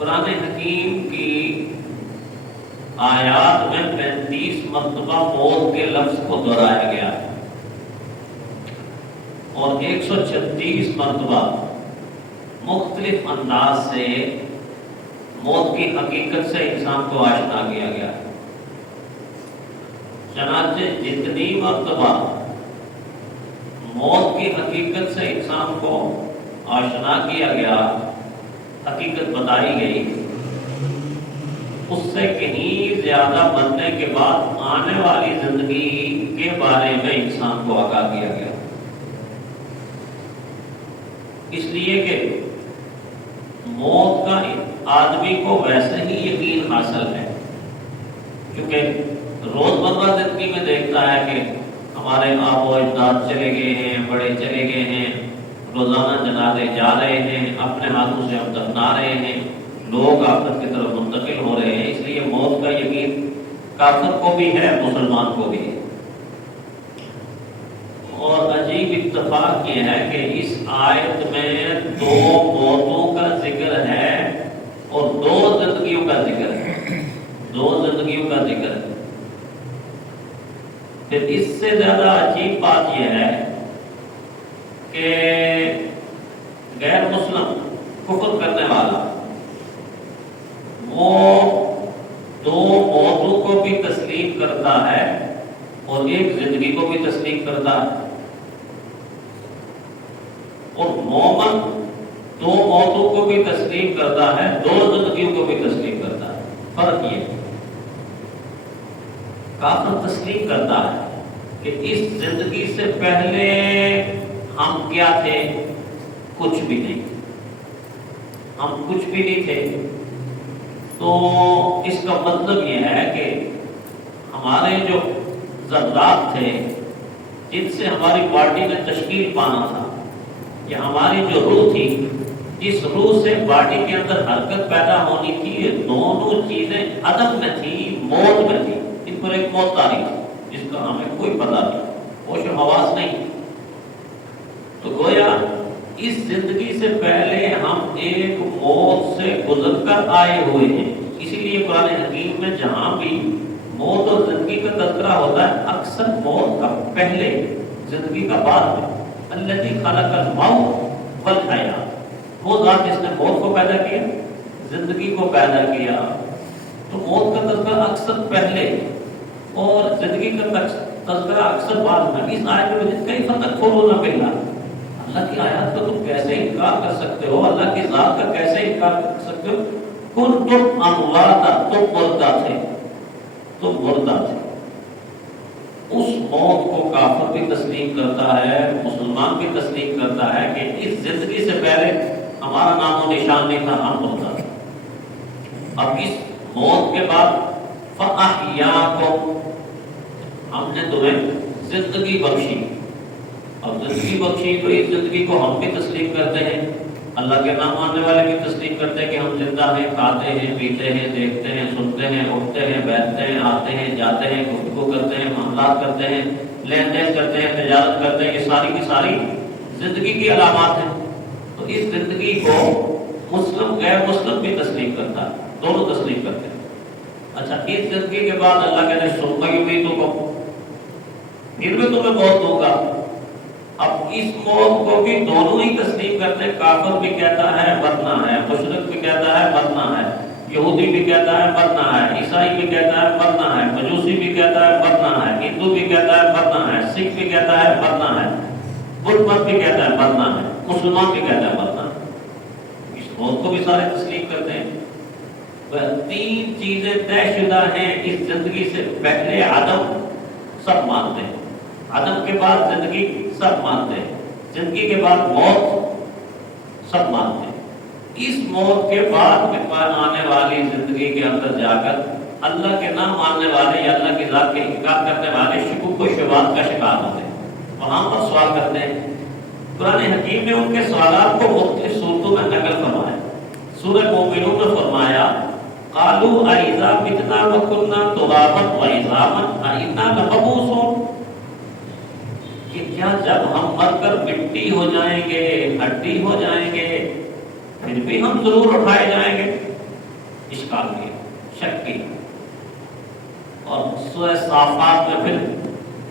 قرآن حکیم کی آیات میں 35 مرتبہ موت کے لفظ کو دہرایا گیا اور 136 مرتبہ مختلف انداز سے موت کی حقیقت سے انسان کو آشنا کیا گیا. چنانچہ جتنی مرتبہ موت کی حقیقت سے انسان کو آشنا کیا گیا، حقیقت بتائی گئی، اس سے کہیں زیادہ بننے کے بعد آنے والی زندگی کے بارے میں انسان کو آگاہ کیا گیا. اس لیے کہ موت کا آدمی کو ویسے ہی یقین حاصل ہے، کیونکہ روزمرہ زندگی میں دیکھتا ہے کہ ہمارے آب و اجداد چلے گئے ہیں، بڑے چلے گئے ہیں، روزانہ جنازے جا رہے ہیں، اپنے ہاتھوں سے ہم دفنا رہے ہیں، لوگ آخرت کی طرف منتقل ہو رہے ہیں. اس لیے موت کا یقین کافر کو بھی ہے، مسلمان کو بھی ہے. اور عجیب اتفاق یہ ہے کہ اس آیت میں 2 موتوں کا ذکر ہے اور 2 زندگیوں کا ذکر ہے. 2 زندگیوں کا ذکر ہے. پھر اس سے زیادہ عجیب بات یہ ہے کہ غیر مسلم کفر کرنے والا وہ 2 موتوں کو بھی تسلیم کرتا ہے اور ایک زندگی کو بھی تسلیم کرتا ہے، اور مومن 2 موتوں کو بھی تسلیم کرتا ہے، 2 زندگیوں کو بھی تسلیم کرتا ہے. فرق یہ ہے، کافر تسلیم کرتا ہے کہ اس زندگی سے پہلے ہم کیا تھے؟ کچھ بھی نہیں، ہم کچھ بھی نہیں تھے. تو اس کا مطلب یہ ہے کہ ہمارے جو ذرات تھے جن سے ہماری باڈی نے تشکیل پانا تھا، یا ہماری جو روح تھی جس روح سے باڈی کے اندر حرکت پیدا ہونی تھی، یہ دونوں چیزیں عدم میں تھی، موت میں تھی. ان پر ایک موت تاری تھی جس کا ہمیں کوئی پتہ نہیں، ہوش و حواس نہیں. تو گویا اس زندگی سے پہلے ہم ایک موت سے گزر کر آئے ہوئے ہیں. اسی لیے قرآن حکیم میں جہاں بھی موت اور زندگی کا تذکرہ ہوتا ہے، اکثر موت کا پہلے، زندگی کا بعد میں. الذی خلق الموت والحیات، وہ ذات جس نے موت کو پیدا کیا، زندگی کو پیدا کیا. تو موت کا تذکرہ اکثر پہلے اور زندگی کا تذکرہ اکثر بعد میں. اس آیت میں کئی تکفرون باللہ، اللہ کی آیات کا تم کیسے انکار کر سکتے ہو؟ اللہ کی ذات کا کیسے انکار کر سکتے ہو؟ کنتم امواتا، تم مردہ تھے، تم مردہ تھے. اس موت کو کافر بھی تسلیم کرتا ہے، مسلمان بھی تسلیم کرتا ہے کہ اس زندگی سے پہلے ہمارا نام و نشان نہیں تھا، ہم مردہ تھے. اب اس موت کے بعد فَأَحْيَاكُمْ، ہم نے تمہیں زندگی بخشی. اب زندگی بخشی تو اس زندگی کو ہم بھی تسلیم کرتے ہیں، اللہ کے نام ماننے والے بھی تسلیم کرتے ہیں کہ ہم زندہ ہیں، کھاتے ہیں، پیتے ہیں، دیکھتے ہیں، سنتے ہیں، اٹھتے ہیں، بیٹھتے ہیں، آتے ہیں، جاتے ہیں، گفتگو کرتے ہیں، معاملات کرتے ہیں، لین دین کرتے ہیں، تجارت کرتے ہیں. یہ ساری کی ساری زندگی کی علامات ہیں. تو اس زندگی کو مسلم غیر مسلم بھی تسلیم کرتا ہے، دونوں تسلیم کرتے ہیں. اچھا، اس زندگی کے بعد اللہ کہتے ہیں ثم یمیتکم، پھر میں تمہیں موت دوں گا. اب اس موت کو بھی دونوں ہی تسلیم کرتے ہیں. کافر بھی کہتا ہے مرنا ہے، مشرک بھی کہتا ہے مرنا ہے، یہودی بھی کہتا ہے مرنا ہے، عیسائی بھی کہتا ہے مرنا ہے، مجوسی بھی کہتا ہے مرنا ہے، ہندو بھی کہتا ہے مرنا ہے، سکھ بھی کہتا ہے مرنا ہے، بدھ مت بھی کہتا ہے مرنا ہے، مسلمان بھی کہتا ہے مرنا ہے. اس موت کو بھی سارے تسلیم کرتے ہیں. 3 چیزیں طے شدہ ہیں اس زندگی سے پہلے. عدم سب مانتے ہیں، عدم کے بعد زندگی سب مانتے ہیں، زندگی کے بعد موت سب مانتے ہیں. اس موت کے بعد آنے والی زندگی کے اندر جا کر اللہ کے نام ماننے والے یا اللہ کی ذات کے انکار کرنے والے شکوک و شبہات کا شکار ہوتے ہیں. وہاں پر سوال کرتے ہیں. قرآن حکیم نے ان کے سوالات کو مختلف صورتوں میں نقل فرمایا. سورہ مومنون میں فرمایا قالوا اذا متنا وكنا ترابا وعظاما انا لمبعوثون، کہ کیا جب ہم مر کر مٹی ہو جائیں گے، ہڈی ہو جائیں گے، پھر بھی ہم ضرور اٹھائے جائیں گے. اشکال کیا، شک کی. اور سورہ صافات میں پھر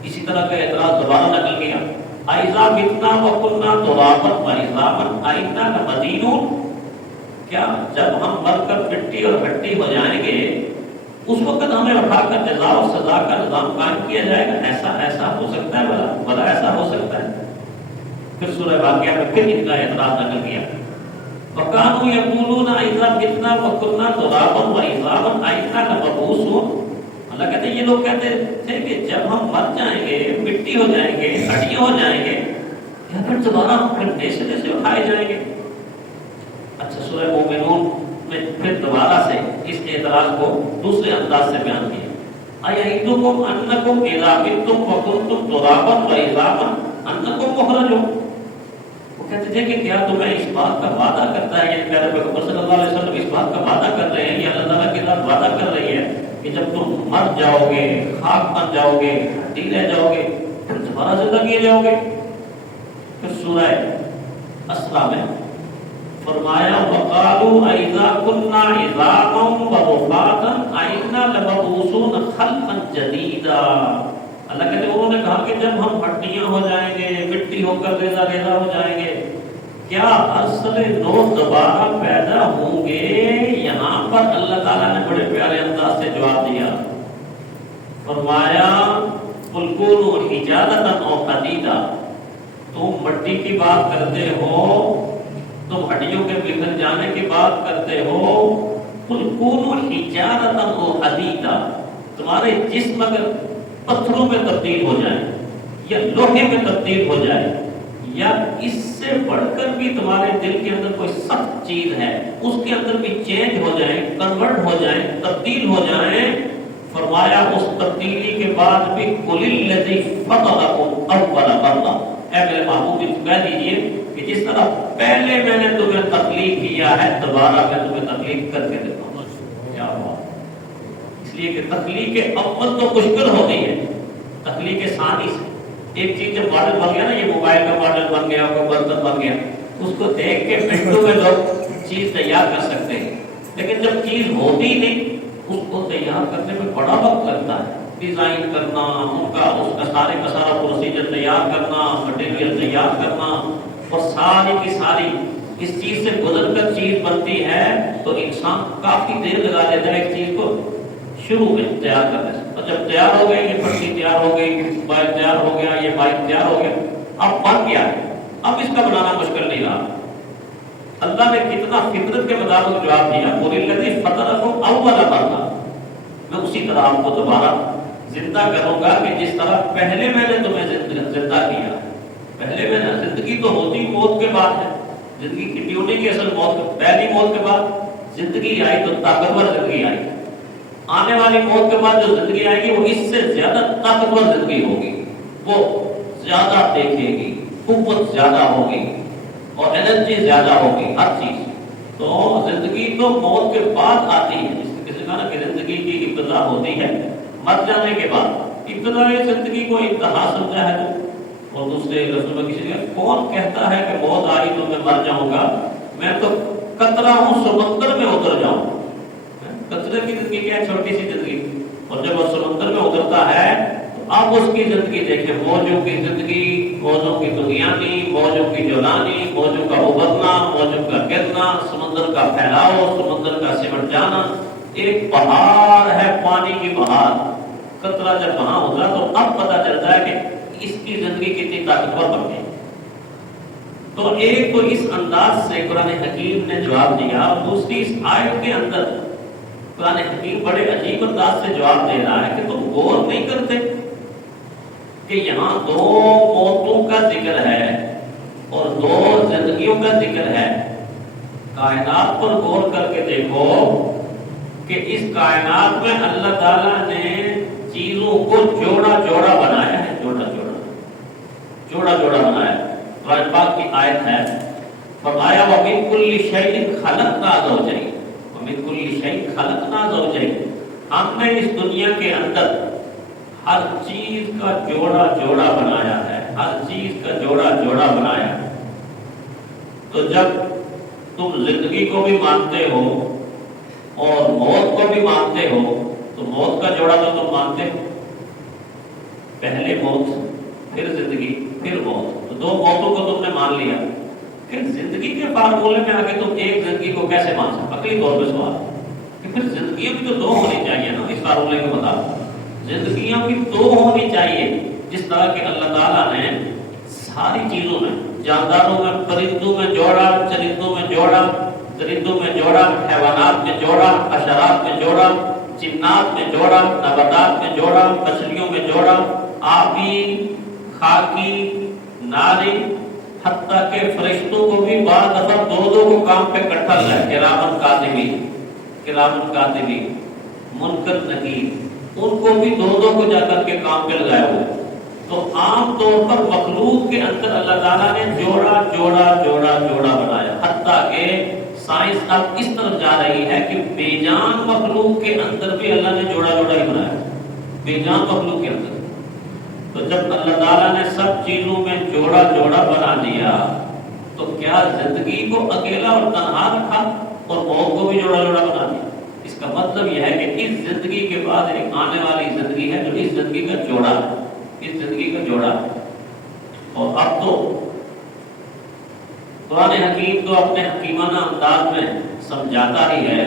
اسی طرح کا اعتراض دوبارہ نقل کیا. اَإِذَا مِتْنَا وَكُنَّا تُرَابًا وَعِظَامًا أَإِنَّا لَمَدِينُونَ، کیا جب ہم مر کر مٹی اور ہڈی ہو جائیں گے اس وقت ہمیں اٹھا کر جزا و سزا کا نظام قائم کیا جائے گا؟ ایسا ہو سکتا ہے؟ بلا ایسا ہو سکتا ہے؟ پھر سورہ واقعہ میں پھر ان کا اعتراض نقل کیا. وَكَانُوا يَقُولُونَ أَإِذَا مِتْنَا وَكُنَّا تُرَابًا وَعِظَامًا أَإِنَّا لَمَبْعُوثُونَ. اللہ کہتے ہیں یہ لوگ کہتے تھے کہ جب ہم مر جائیں گے، مٹی ہو جائیں گے، ہڈیاں ہو جائیں گے، یا پھر دوبارہ ہم پھر سے اٹھائے جائیں گے. اچھا، سورہ مومنون میں پھر دوبارہ سے اس اعتراض کو دوسرے انداز سے بیان کیا. اَيَعِدُكُمْ أَنَّكُمْ إِذَا مِتُّمْ وَكُنْتُمْ تُرَابًا وَعِظَامًا أَنَّكُمْ مُخْرَجُونَ. وہ کہتے تھے کہ کیا تمہیں اس بات کا وعدہ کرتا ہے، یعنی پیارے پیغمبر صلی اللہ علیہ وسلم اس بات کا وعدہ کر رہے ہیں، یا اللہ تعالیٰ کے ساتھ وعدہ کر رہی ہے کہ جب تم مر جاؤ گے، خاک بن جاؤ گے، ہڈی رہ جاؤ گے، پھر دوبارہ زندہ کیے جاؤ گے. پھر سورہ اسراء میں فرمایا وَقَالُوا أَإِذَا كُنَّا عِظَامًا وَرُفَاتًا أَإِنَّا لَمَبْعُوثُونَ خَلْقًا جَدِيدًا. اللہ کہتے ہیں انہوں نے کہا کہ جب ہم ہڈیاں ہو جائیں گے، مٹی ہو کر ریزہ ریزہ ہو جائیں گے، کیا اصل نو دوبارہ پیدا ہوں گے؟ یہاں پر اللہ تعالیٰ نے بڑے پیارے انداز سے جواب دیا. فرمایا قُلْ كُونُوا حِجَارَةً أَوْ حَدِيدًا. تم مٹی کی بات کرتے ہو، تم ہڈیوں کے بکھر جانے کی بات کرتے ہو. قُلْ كُونُوا حِجَارَةً أَوْ حَدِيدًا. تمہارے جسم اگر پتھروں میں تبدیل ہو جائے یا لوہے میں تبدیل ہو جائے، یا اس سے بڑھ کر بھی تمہارے دل کے اندر کوئی سخت چیز ہے اس کے اندر بھی چینج ہو جائیں، کنورٹ ہو جائیں، تبدیل ہو جائیں. فرمایا اس تبدیلی کے بعد بھی قُلِ الَّذِي فَطَرَكُمْ أَوَّلَ مَرَّةٍ. اے میرے محبوب کہہ دیجئے کہ جس طرح پہلے میں نے تمہیں تخلیق کیا ہے، دوبارہ میں تمہیں تخلیق کر کے دیتا ہوں. کیا بات! اس لیے کہ تخلیق اول تو مشکل ہو گئی ہے، تخلیق ثانی سے ایک چیز جب ماڈل بن گیا نا، یہ موبائل کا ماڈل بن گیا، کوئی برتن بن گیا، اس کو دیکھ کے منٹوں میں لوگ چیز تیار کر سکتے ہیں. لیکن جب چیز ہوتی نہیں، اس کو تیار کرنے میں بڑا وقت لگتا ہے. ڈیزائن کرنا، اس کا سارا پروسیجر تیار کرنا، مٹیریل تیار کرنا، اور ساری کی ساری اس چیز سے گزر کر چیز بنتی ہے. تو انسان کافی دیر لگا دیتا ہے ایک چیز کو شروع میں تیار کرنے سے. اور جب تیار ہو گئی، یہ پرچی تیار ہو گئی، موبائل تیار ہو گیا، یہ بائک تیار ہو گیا، اب بن گیا ہے، اب اس کا بنانا مشکل نہیں رہا. اللہ نے کتنا فطرت کے مطابق جواب دیا. قُلِ الَّذِي فَطَرَكُمْ أَوَّلَ مَرَّةٍ. میں اسی طرح آپ کو دوبارہ زندہ کروں گا کہ جس طرح پہلے میں نے تمہیں زندہ کیا. پہلے میں نے زندگی تو ہوتی موت کے بعد ہے، زندگی کی ٹیوننگ کی اصل موت کے پہلی موت کے بعد زندگی آئی تو طاقتور زندگی آئی. آنے والی موت کے بعد جو زندگی آئے گی وہ اس سے زیادہ طاقتور زندگی ہوگی، وہ زیادہ دیکھے گی، قوت زیادہ ہوگی اور انرجی زیادہ ہوگی، ہر چیز. تو زندگی تو موت کے بعد آتی ہے. جس کسی نے کہا نا کہ زندگی کی ابتدا ہوتی ہے مر جانے کے بعد. ابتدائی زندگی کو انتہا سمجھا ہے تو. اور دوسرے لفظوں میں کسی نے کون کہتا ہے کہ موت آئی تو میں مر جاؤں گا، میں تو قطرہ ہوں سمندر میں اتر جاؤں. قطرے کی زندگی کیا ہے؟ چھوٹی سی زندگی. اور جب وہ سمندر میں اترتا ہے تو اب اس کی زندگی دیکھیں، موجوں کی زندگی، موجوں کی دنیانی، موجوں کی جولانی، موجوں کا ابھرنا، موجوں کا گرنا، سمندر کا پھیلاؤ، سمندر کا سمٹ جانا. ایک بہار ہے، پانی کی بہار. قطرہ جب وہاں اترا تو اب پتہ چلتا ہے کہ اس کی زندگی کتنی طاقتور بن گئی. تو ایک تو اس انداز سے قرآن حکیم نے جواب دیا، اور دوسری اس آیت کے اندر قرآن حکیم بڑے عجیب انداز سے جواب دے رہا ہے کہ تم غور نہیں کرتے کہ یہاں دو موتوں کا ذکر ہے اور دو زندگیوں کا ذکر ہے. کائنات پر غور کر کے دیکھو کہ اس کائنات میں اللہ تعالیٰ نے چیزوں کو جوڑا جوڑا بنایا ہے، جوڑا جوڑا بنایا. قرآن پاک کی آیت ہے، فرمایا وَمِن كُلِّ شَيْءٍ خَلَقْنَا زَوْجَيْنِ وَمِن كُلِّ شَيْءٍ خَلَقْنَا زَوْجَيْنِ. ہم نے اس دنیا کے اندر ہر چیز کا جوڑا جوڑا بنایا ہے، ہر چیز کا جوڑا جوڑا بنایا. تو جب تم زندگی کو بھی مانتے ہو، اور موت کو بھی مانتے ہو تو موت کا جوڑا تو تم مانتے ہو، پہلے موت پھر زندگی پھر موت، تو دو موتوں کو تم نے مان لیا، پھر زندگی کے فارمولے میں آ کے تم ایک زندگی کو کیسے مان سکتے؟ عقلی طور پہ سوال کہ پھر زندگیاں بھی تو دو ہونی چاہیے نا، اس فارمولے کے مطابق زندگیاں بھی دو ہونی چاہیے، جس طرح کہ اللہ تعالیٰ نے ساری چیزوں میں، جانداروں میں، پرندوں میں جوڑا، چرندوں میں جوڑا، درندوں میں جوڑا، حیوانات میں جوڑا، حشرات میں جوڑا، جنات میں جوڑا، نباتات میں جوڑا، مچھلیوں میں جوڑا، آبی، خاکی، ناری، حتیٰ کہ فرشتوں کو بھی بعض دفعہ دو کو کام پہ اکٹھا لگا، کرامن کاتبین، منکر نکیر، ان کو بھی دو کو جا کر کے کام پہ لگایا ہوا۔ تو عام طور پر مخلوق کے اندر اللہ تعالیٰ نے جوڑا بنایا، حتیٰ کہ سائنس اب اس طرف جا رہی ہے کہ بے جان مخلوق کے اندر بھی اللہ نے جوڑا ہی بنایا، بے جان مخلوق کے اندر۔ تو جب اللہ تعالیٰ نے سب چیزوں میں جوڑا بنا دیا تو کیا زندگی کو اکیلا اور تنہا رکھا اور موت کو بھی جوڑا بنا دیا؟ اس کا مطلب یہ ہے کہ اس زندگی کے بعد ایک آنے والی زندگی ہے جو اس زندگی کا جوڑا ہے، اور اب تو قرآن حکیم تو اپنے حکیمانہ انداز میں سمجھاتا ہی ہے،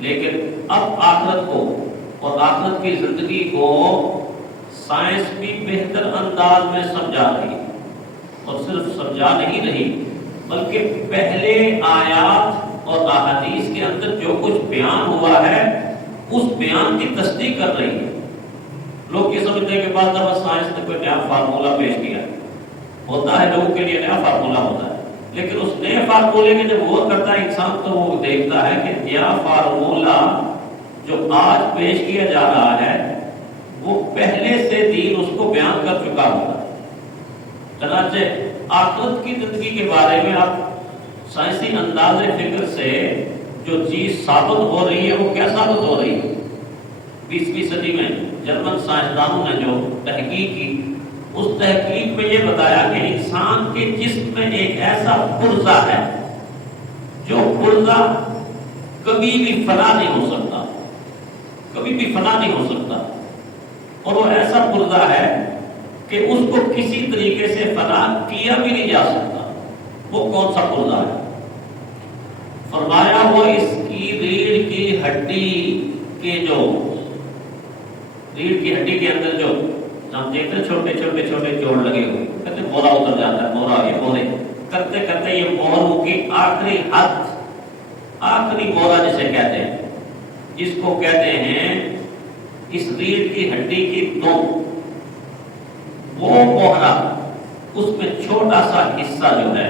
لیکن اب آخرت کو اور آخرت کی زندگی کو سائنس بھی بہتر انداز میں سمجھا رہی، اور صرف سمجھا نہیں رہی بلکہ پہلے آیات اور احادیث کے اندر جو کچھ بیان ہوا ہے اس بیان کی تصدیق کر رہی ہے۔ لوگ یہ سمجھتے ہیں کہ بعض دفعہ سائنس نے کوئی نیا فارمولہ پیش کیا ہوتا ہے، لوگوں کے لیے نیا فارمولہ ہوتا ہے، لیکن اس نئے فارمولے کی جب غور کرتا ہے انسان تو وہ دیکھتا ہے کہ نیا فارمولہ جو آج پیش کیا جا رہا ہے وہ پہلے سے دین اس کو بیان کر چکا ہوتا ہے۔ چنانچہ آخرت کی زندگی کے بارے میں آپ سائنسی انداز فکر سے جو چیز ثابت ہو رہی ہے وہ کیا ثابت ہو رہی ہے؟ 20ویں صدی میں جرمن سائنسدانوں نے جو تحقیق کی، اس تحقیق میں یہ بتایا کہ انسان کے جسم میں ایک ایسا پرزہ ہے جو پرزہ کبھی بھی فنا نہیں ہو سکتا، اور وہ ایسا پرزہ ہے کہ اس کو کسی طریقے سے فنا کیا بھی نہیں جا سکتا۔ وہ کون سا پرزہ ہے؟ فرمایا وہ اس کی ریڑھ کی ہڈی کے اندر جو ہم دیکھتے چھوٹے جوڑ لگے ہوئے، کہتے مورا اتر جاتا ہے، مورے کرتے یہ موروں کی آخری مورا جسے کہتے ہیں، جس کو کہتے ہیں اس ریڑھ کی ہڈی کی دم، وہ موہرا، اس میں چھوٹا سا حصہ جو ہے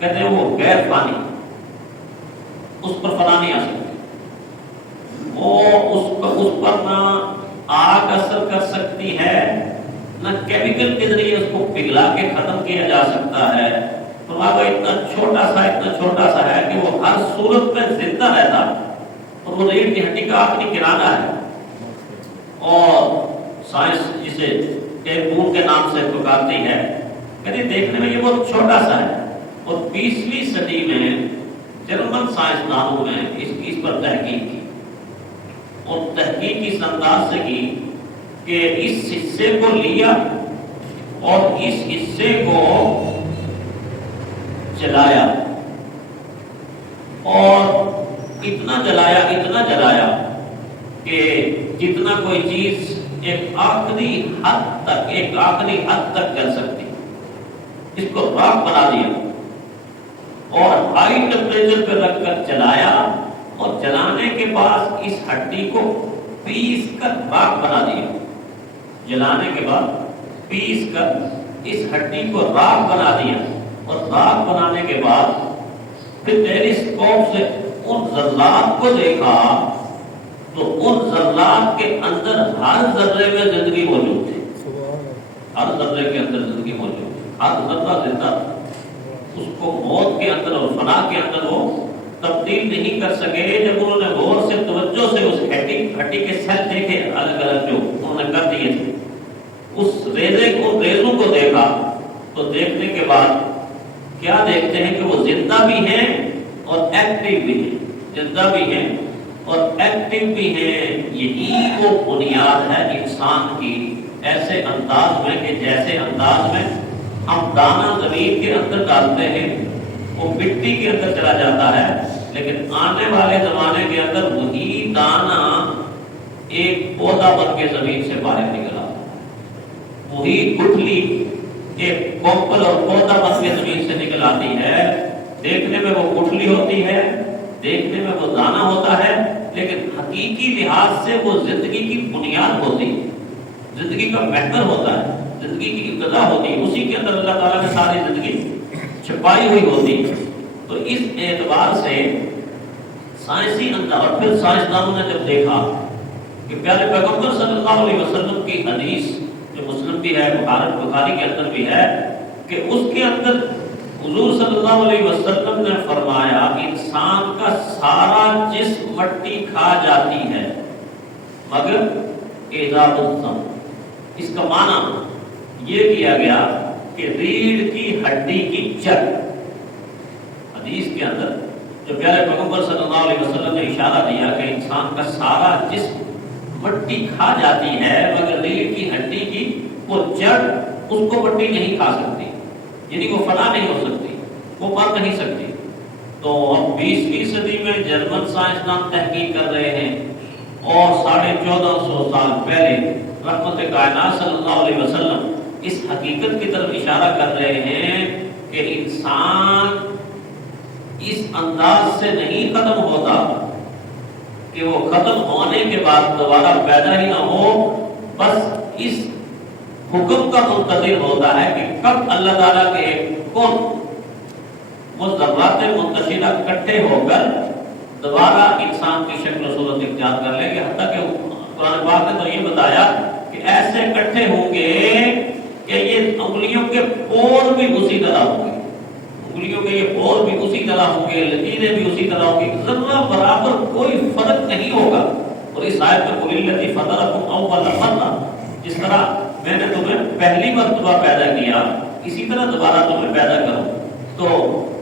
کہتے ہیں وہ غیر فانی، اس پر فنا نہیں آ سکتی، وہ اس پر نہ آگ اثر کر سکتی ہے، نہ کیمیکل کے ذریعے اس کو پگھلا کے ختم کیا جا سکتا ہے۔ تو اتنا چھوٹا سا ہے کہ وہ ہر صورت میں زندہ رہتا، اور وہ ریڑھ کی ہڈی کا آخری کرانہ ہے، اور سائنس جسے ٹیمپون کے نام سے پکارتی ہے، کہتے دیکھنے میں یہ بہت چھوٹا سا ہے۔ اور 20ویں صدی میں جرمن سائنسدانوں نے اس پر تحقیق کی، اور تحقیق اس انداز سے کی کہ اس حصے کو لیا اور اس حصے کو جلایا، اور اتنا جلایا کہ جتنا کوئی چیز ایک آخری حد تک جل سکتی، اس کو راکھ بنا دیا، اور ہائی ٹیمپریچر پہ رکھ کر جلایا، اور جلانے کے بعد اس ہڈی کو پیس کر راکھ بنا دیا، جلانے کے بعد پیس کر اس ہڈی کو راکھ بنا دیا، اور راکھ بنانے کے بعد پھر ٹیلیسکوپ سے ان ذرات کو دیکھا تو ان ذرات کے اندر ہر ذرے میں زندگی موجود تھی، ہر ذرے کے اندر زندگی موجود تھی، ہر ذرہ زندہ تھا۔ اس کو موت کے اندر اور فنا کے اندر وہ تبدیل نہیں کر سکے۔ جب انہوں نے غور سے توجہ سے اس ہڈی کے سیل دیکھے الگ جو انہوں نے کر دیے تھے، اس ریزوں کو دیکھا، تو دیکھنے کے بعد کیا دیکھتے ہیں کہ وہ زندہ بھی ہیں اور ایکٹیو بھی ہیں، زندہ بھی ہیں اور ایکٹیو بھی ہیں. یہی وہ بنیاد ہے انسان کی. ایسے انداز میں کہ جیسے انداز میں ہم دانہ زمین کے اندر ڈالتے ہیں وہ مٹی کے اندر چلا جاتا ہے، لیکن آنے والے زمانے کے اندر وہی دانہ ایک پودا بن کے زمین سے باہر نکلا. وہی گٹھلی ایک کوپل اور پودا بن کے زمین سے نکل آتی ہے. دیکھنے میں وہ گٹھلی ہوتی ہے، دیکھنے میں وہ دانہ ہوتا ہے، لیکن حقیقی لحاظ سے وہ زندگی کی بنیاد ہوتی ہے، زندگی کا محور ہوتا ہے، زندگی کی ابتدا ہوتی ہے. اسی کے اندر اللہ تعالیٰ نے ساری زندگی چھپائی ہوئی ہوتی ہے. تو اس اعتبار سے سائنسی انداز، اور پھر سائنسدانوں نے جب دیکھا کہ پیارے پیغمبر صلی اللہ علیہ وسلم کی حدیث جو مسلم بھی ہے، بخاری کے اندر بھی ہے، کہ اس کے اندر حضور صلی اللہ علیہ وسلم نے فرمایا انسان کا سارا جسم مٹی کھا جاتی ہے مگر اعزاز الدم. اس کا معنی یہ کیا گیا کہ ریڑھ کی ہڈی کی جڑ. حدیث کے اندر جو پیارے پیغمبر صلی اللہ علیہ وسلم نے اشارہ دیا کہ انسان کا سارا جسم مٹی کھا جاتی ہے مگر ریڑھ کی ہڈی کی وہ جڑ اس کو مٹی نہیں کھا سکتی، یعنی وہ فنا نہیں ہو سکتی، وہ مر نہیں سکتی. تو اب 20ویں صدی میں جرمن سائنسدان تحقیق کر رہے ہیں اور 1450 سال پہلے رحمت کائنات صلی اللہ علیہ وسلم اس حقیقت کی طرف اشارہ کر رہے ہیں کہ انسان اس انداز سے نہیں ختم ہوتا کہ وہ ختم ہونے کے بعد دوبارہ پیدا ہی نہ ہو، بس اس حکم کا منتظر ہوتا ہے کہ کب اللہ تعالیٰ کے کون وہ ذرات منتشرہ اکٹھے ہو کر دوبارہ انسان کی شکل و صورت اختیار کر لیں گے. حتیٰ کہ قرآن پاک نے تو یہ بتایا کہ ایسے اکٹھے ہوں گے کہ یہ انگلیوں کے پور بھی اسی طرح ہوں گے، انگلیوں کے یہ پور بھی اسی طرح ہوں گے، لکیریں بھی اسی طرح ہوں گی، ذرہ برابر کوئی فرق نہیں ہوگا. اور اس آیت میں قل الذی فطرکم اول مرہ، جس طرح میں نے تمہیں پہلی مرتبہ پیدا کیا اسی طرح دوبارہ تمہیں پیدا کروں. تو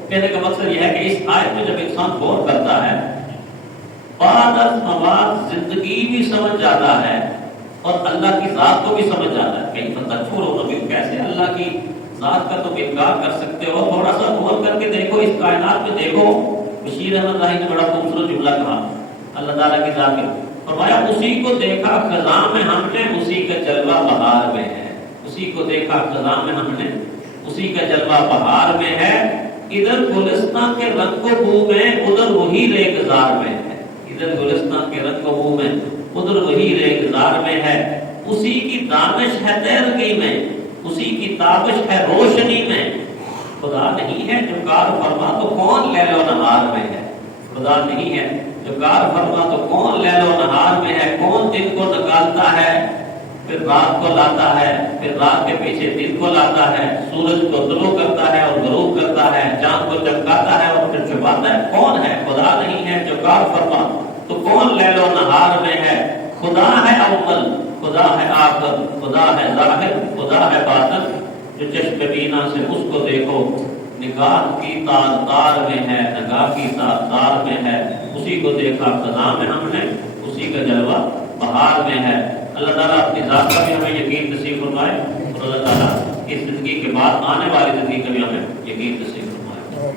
کہنے کا مقصد یہ ہے کہ اس آیت میں جب انسان غور کرتا ہے بعد از مواد زندگی بھی سمجھ جاتا ہے اور اللہ کی ذات کو بھی سمجھ جاتا ہے. کہیں پتہ چھوڑو نبی، کیسے اللہ کی ذات کا تم انکار کر سکتے ہو؟ تھوڑا سا غور کر کے دیکھو، اس کائنات میں دیکھو. بشیر احمد راہی نے بڑا خوبصورت جملہ کہا اللہ تعالیٰ کی ذات میں، فرمایا اسی کو دیکھا خزاں میں ہم نے اسی کا جلوہ بہار میں ہے. اسی کو دیکھا خزاں میں ہم نے اسی کا جلوہ بہار میں ہے. ادھر گلستان کے رنگ و بو میں ادھر وہی ریگزار میں ہے. ادھر گلستان کے رنگ و بو میں ادھر وہی ریگزار میں ہے. اسی کی دانش ہے تیرگی میں، اسی کی تابش ہے روشنی میں. خدا نہیں ہے جو کار فرما تو کون لیل و نہار میں ہے. خدا نہیں ہے جو کار فرما تو کون لیل و نہار میں ہے. کون دن کو نکالتا ہے پھر رات کو لاتا ہے، پھر رات کے پیچھے دن کو لاتا ہے، سورج کو طلوع کرتا ہے اور غروب کرتا ہے، چاند کو چمکاتا ہے اور پھر چھپاتا ہے. کون ہے؟ خدا نہیں ہے جو کار فرما تو کون لیل و نہار میں ہے. خدا ہے اول، خدا ہے آخر، خدا ہے ظاہر، خدا ہے باطن. جو چشم بینا سے اس کو دیکھو، نگاہ کی تار تار میں ہے، نگاہ کی تار تار میں ہے. اسی کو دیکھا خدا میں ہم نے، اسی کا جلوہ بہار میں ہے. اللہ تعالیٰ اپنی ذات کا بھی ہمیں یقین نصیب فرمائے اور اللہ تعالیٰ اس زندگی کے بعد آنے والی زندگی کا بھی ہمیں یقین نصیب فرمائے.